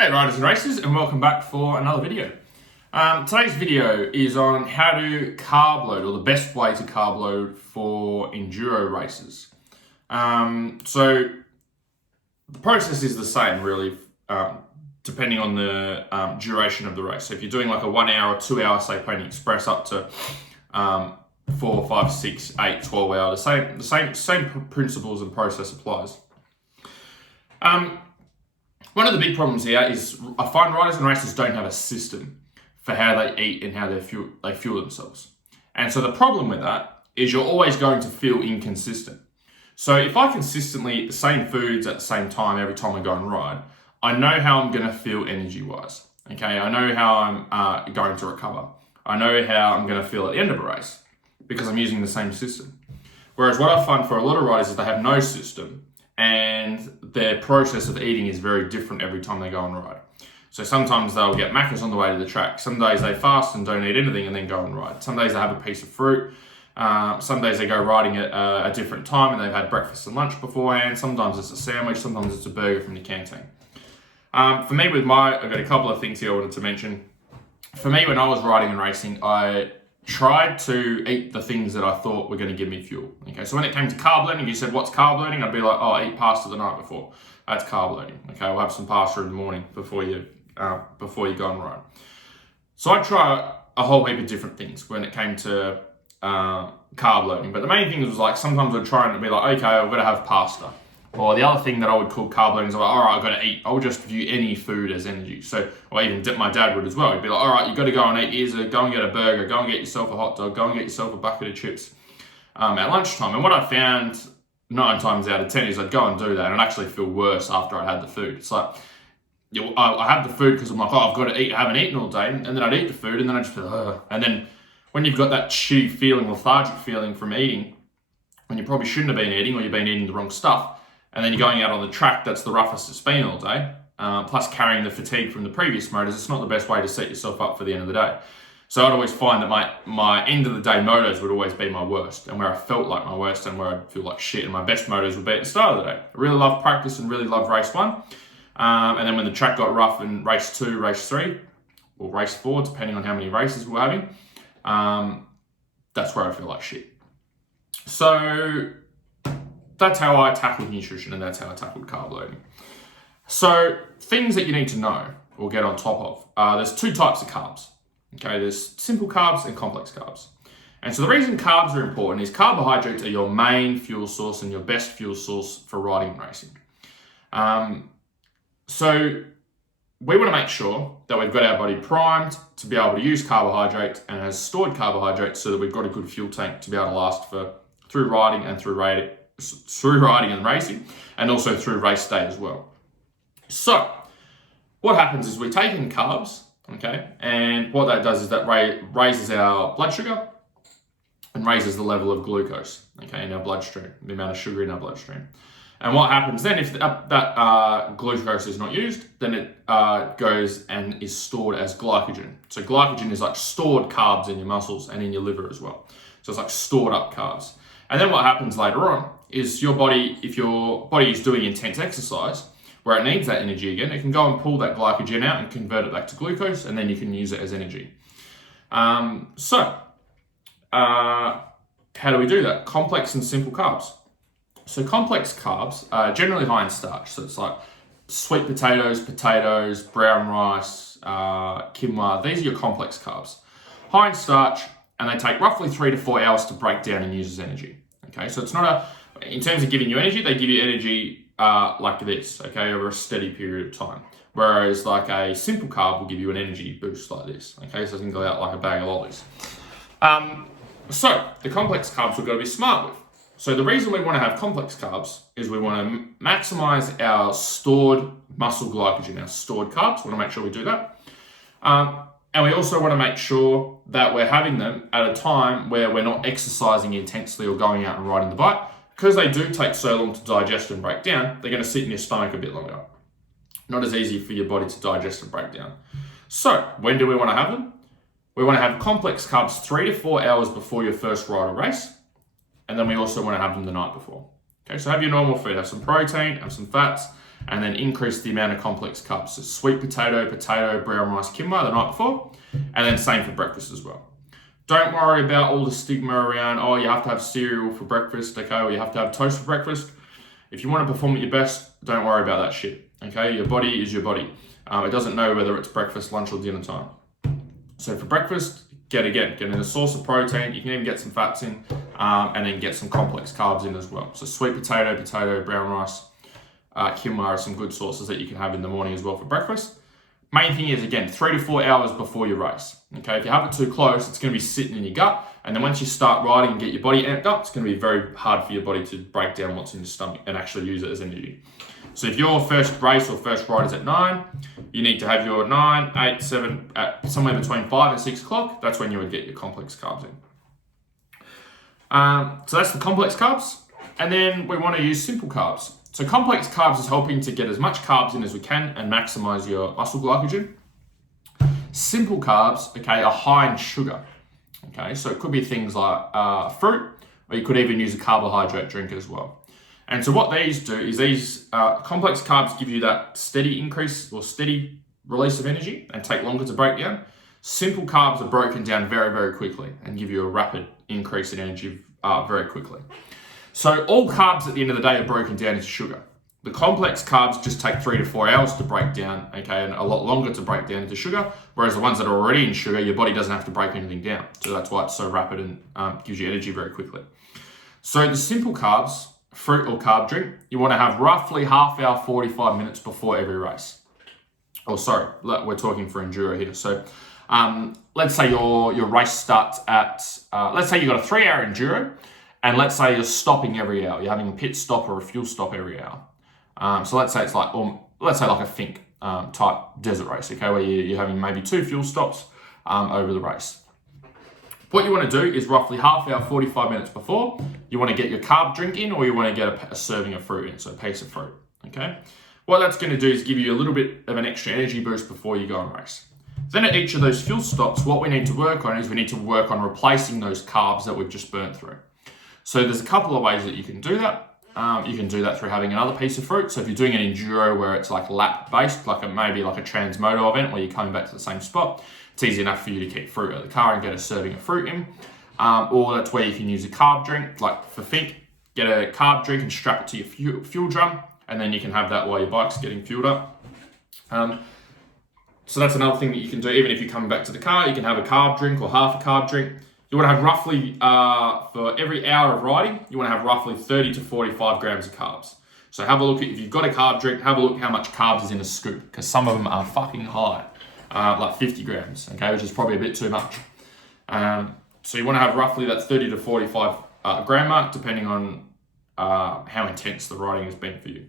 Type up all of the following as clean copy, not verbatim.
Hey riders and racers, and welcome back for another video. Today's video is on how to carb load, or the best way to carb load for enduro races. So the process is the same really, depending on the duration of the race. So if you're doing like a 1 hour, 2 hour, say Pony Express, up to 4, 5, 6, 8, 12 hours, the same principles and process applies. One of the big problems here is I find riders and racers don't have a system for how they eat and how they fuel themselves. And so the problem with that is you're always going to feel inconsistent. So if I consistently eat the same foods at the same time every time I go and ride, I know how I'm going to feel energy-wise. Okay, I know how I'm going to recover. I know how I'm going to feel at the end of a race because I'm using the same system. Whereas what I find for a lot of riders is they have no system, and their process of eating is very different every time they go and ride. So sometimes they'll get Maccas on the way to the track. Some days they fast and don't eat anything and then go and ride. Some days they have a piece of fruit. Some days they go riding at a different time and they've had breakfast and lunch beforehand. Sometimes it's a sandwich, sometimes it's a burger from the canteen. For me, I've got a couple of things here I wanted to mention. For me, when I was riding and racing, I tried to eat the things that I thought were going to give me fuel. Okay, so when it came to carb loading, you said, what's carb loading? I'd be like, oh, eat pasta the night before. That's carb loading. Okay, we'll have some pasta in the morning before you go and ride. So I try a whole heap of different things when it came to carb loading. But the main thing was like, sometimes I'd try and be like, okay, I've got to have pasta. Or the other thing that I would call carb loading is like, all right, I've got to eat. I would just view any food as energy. So, or even my dad would as well. He'd be like, all right, you've got to go and eat. Go and get a burger. Go and get yourself a hot dog. Go and get yourself a bucket of chips at lunchtime. And what I found 9 times out of 10 is I'd go and do that and I'd actually feel worse after I'd had the food. It's like, I have the food because I'm like, oh, I've got to eat. I haven't eaten all day. And then I'd eat the food and then I'd just feel, ugh. And then when you've got that shitty feeling, lethargic feeling from eating, when you probably shouldn't have been eating or you've been eating the wrong stuff, and then you're going out on the track, that's the roughest it's been all day, plus carrying the fatigue from the previous motors, it's not the best way to set yourself up for the end of the day. So I'd always find that my end of the day motos would always be my worst, and where I felt like my worst and where I'd feel like shit, and my best motos would be at the start of the day. I really love practice and really love race 1. And then when the track got rough in race 2, race 3, or race 4, depending on how many races we're having, that's where I feel like shit. So that's how I tackled nutrition, and that's how I tackled carb loading. So things that you need to know or get on top of. There's 2 types of carbs. Okay, there's simple carbs and complex carbs. And so the reason carbs are important is carbohydrates are your main fuel source and your best fuel source for riding and racing. So we want to make sure that we've got our body primed to be able to use carbohydrates and has stored carbohydrates so that we've got a good fuel tank to be able to last through riding and racing, and also through race day as well. So what happens is we take in carbs, okay, and what that does is that raises our blood sugar and raises the level of glucose, okay, in our bloodstream, the amount of sugar in our bloodstream. And what happens then, if that glucose is not used, then it goes and is stored as glycogen. So glycogen is like stored carbs in your muscles and in your liver as well. So it's like stored up carbs. And then what happens later on is your body, if your body is doing intense exercise, where it needs that energy again, it can go and pull that glycogen out and convert it back to glucose, and then you can use it as energy. So how do we do that? Complex and simple carbs. So complex carbs are generally high in starch. So it's like sweet potatoes, brown rice, quinoa. These are your complex carbs. High in starch, and they take roughly 3 to 4 hours to break down and use as energy. Okay, so it's not in terms of giving you energy, they give you energy like this, okay, over a steady period of time. Whereas like a simple carb will give you an energy boost like this, okay, so it can go out like a bag of lollies. So the complex carbs we've got to be smart with. So the reason we want to have complex carbs is we want to maximize our stored muscle glycogen, our stored carbs. We want to make sure we do that. And we also want to make sure that we're having them at a time where we're not exercising intensely or going out and riding the bike. Because they do take so long to digest and break down, they're going to sit in your stomach a bit longer. Not as easy for your body to digest and break down. So when do we want to have them? We want to have complex carbs 3 to 4 hours before your first ride or race. And then we also want to have them the night before. Okay, so have your normal food, have some protein, have some fats, and then increase the amount of complex carbs. So sweet potato, brown rice, quinoa the night before, and then same for breakfast as well. Don't worry about all the stigma around, oh, you have to have cereal for breakfast, okay, or you have to have toast for breakfast. If you want to perform at your best, don't worry about that shit, okay? Your body is your body. It doesn't know whether it's breakfast, lunch, or dinner time. So for breakfast, get in a source of protein. You can even get some fats in, and then get some complex carbs in as well. So sweet potato, brown rice, quinoa are some good sources that you can have in the morning as well for breakfast. Main thing is, again, 3 to 4 hours before your race. Okay, if you have it too close, it's going to be sitting in your gut. And then once you start riding and get your body amped up, it's going to be very hard for your body to break down what's in your stomach and actually use it as energy. So if your first race or first ride is at 9, you need to have your 9, 8, 7, at somewhere between 5 and 6 o'clock. That's when you would get your complex carbs in. So that's the complex carbs. And then we want to use simple carbs. So complex carbs is helping to get as much carbs in as we can and maximize your muscle glycogen. Simple carbs, okay, are high in sugar. Okay, so it could be things like fruit, or you could even use a carbohydrate drink as well. And so what these do is these complex carbs give you that steady increase or steady release of energy and take longer to break down. Simple carbs are broken down very, very quickly and give you a rapid increase in energy very quickly. So all carbs at the end of the day are broken down into sugar. The complex carbs just take 3 to 4 hours to break down, okay, and a lot longer to break down into sugar, whereas the ones that are already in sugar, your body doesn't have to break anything down. So that's why it's so rapid and gives you energy very quickly. So the simple carbs, fruit or carb drink, you want to have roughly half hour, 45 minutes before every race. Oh, sorry, we're talking for enduro here. So let's say your race starts at, let's say you've got a 3-hour enduro, and let's say you're stopping every hour. You're having a pit stop or a fuel stop every hour. So let's say it's like, or let's say like a Fink type desert race, okay, where you're having maybe 2 fuel stops over the race. What you want to do is roughly half hour, 45 minutes before, you want to get your carb drink in, or you want to get a serving of fruit in, so a piece of fruit, okay? What that's going to do is give you a little bit of an extra energy boost before you go and race. Then at each of those fuel stops, what we need to work on is we need to work on replacing those carbs that we've just burnt through. So there's a couple of ways that you can do that. You can do that through having another piece of fruit. So if you're doing an enduro where it's like lap based, maybe like a transmoto event where you're coming back to the same spot, it's easy enough for you to keep fruit out of the car and get a serving of fruit in. Or that's where you can use a carb drink, like for Fink, get a carb drink and strap it to your fuel drum, and then you can have that while your bike's getting fueled up. So that's another thing that you can do. Even if you're coming back to the car, you can have a carb drink or half a carb drink. You want to have roughly, for every hour of riding, you want to have roughly 30 to 45 grams of carbs. So have a look at, if you've got a carb drink, have a look at how much carbs is in a scoop, because some of them are fucking high, like 50 grams, okay, which is probably a bit too much. So you want to have roughly that 30 to 45 gram mark, depending on how intense the riding has been for you.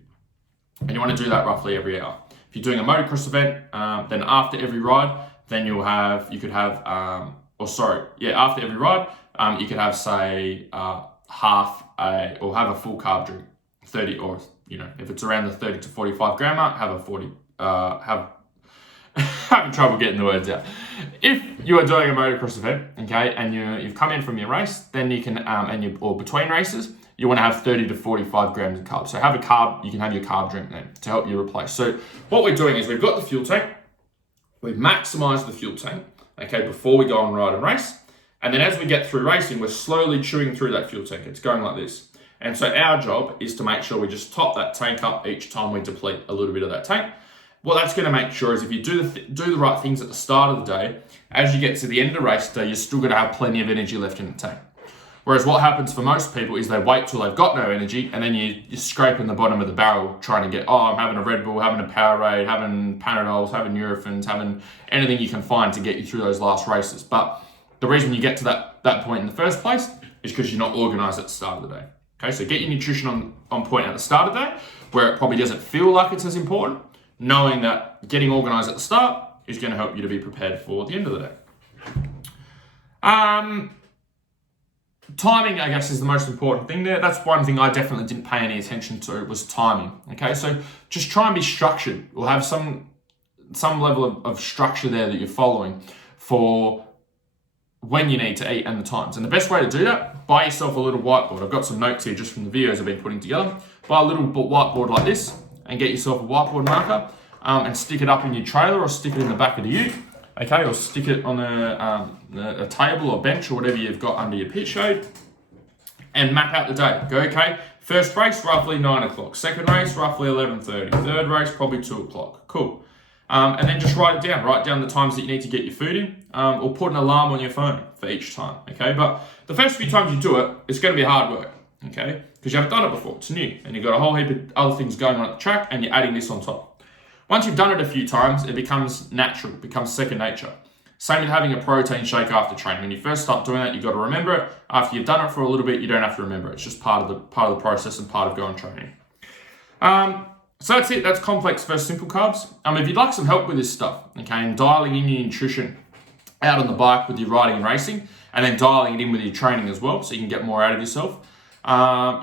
And you want to do that roughly every hour. If you're doing a motocross event, then after every ride, then after every ride, you could have, say, have a full carb drink, 30, or, if it's around the 30 to 45 gram mark, have a 40, having trouble getting the words out. If you are doing a motocross event, okay, and you've come in from your race, then you can, or between races, you want to have 30 to 45 grams of carbs. So you can have your carb drink then to help you replace. So what we're doing is we've got the fuel tank, we've maximized the fuel tank, okay, before we go and ride and race. And then as we get through racing, we're slowly chewing through that fuel tank. It's going like this. And so our job is to make sure we just top that tank up each time we deplete a little bit of that tank. What that's going to make sure is if you do the right things at the start of the day, as you get to the end of the race day, you're still going to have plenty of energy left in the tank. Whereas what happens for most people is they wait till they've got no energy, and then you're scraping the bottom of the barrel trying to get, I'm having a Red Bull, having a Powerade, having Panadols, having Nurophens, having anything you can find to get you through those last races. But the reason you get to that point in the first place is because you're not organized at the start of the day. Okay, so get your nutrition on point at the start of the day, where it probably doesn't feel like it's as important, knowing that getting organized at the start is going to help you to be prepared for the end of the day. Timing, I guess, is the most important thing there. That's one thing I definitely didn't pay any attention to, was timing. Okay, so just try and be structured, or have some level of structure there that you're following for when you need to eat and the times. And the best way to do that, buy yourself a little whiteboard. I've got some notes here just from the videos I've been putting together. Buy a little whiteboard like this, and get yourself a whiteboard marker and stick it up in your trailer or stick it in the back of the ute, okay, or stick it on a table or bench or whatever you've got under your pit shade, and map out the day. Go, okay, first race, roughly 9 o'clock. Second race, roughly 11:30. Third race, probably 2 o'clock. Cool. And then just write it down. Write down the times that you need to get your food in, or put an alarm on your phone for each time, okay? But the first few times you do it, it's going to be hard work, okay? Because you haven't done it before. It's new. And you've got a whole heap of other things going on at the track, and you're adding this on top. Once you've done it a few times, it becomes natural. It becomes second nature. Same with having a protein shake after training. When you first start doing that, you've got to remember it. After you've done it for a little bit, you don't have to remember it. It's just part of the process and part of going training. So that's it. That's complex versus simple carbs. If you'd like some help with this stuff, okay, and dialing in your nutrition out on the bike with your riding and racing, and then dialing it in with your training as well, so you can get more out of yourself,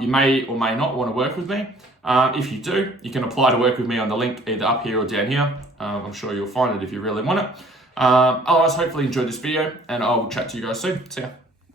you may or may not want to work with me. If you do, you can apply to work with me on the link either up here or down here. I'm sure you'll find it if you really want it. Otherwise, hopefully enjoy this video, and I will chat to you guys soon. See ya.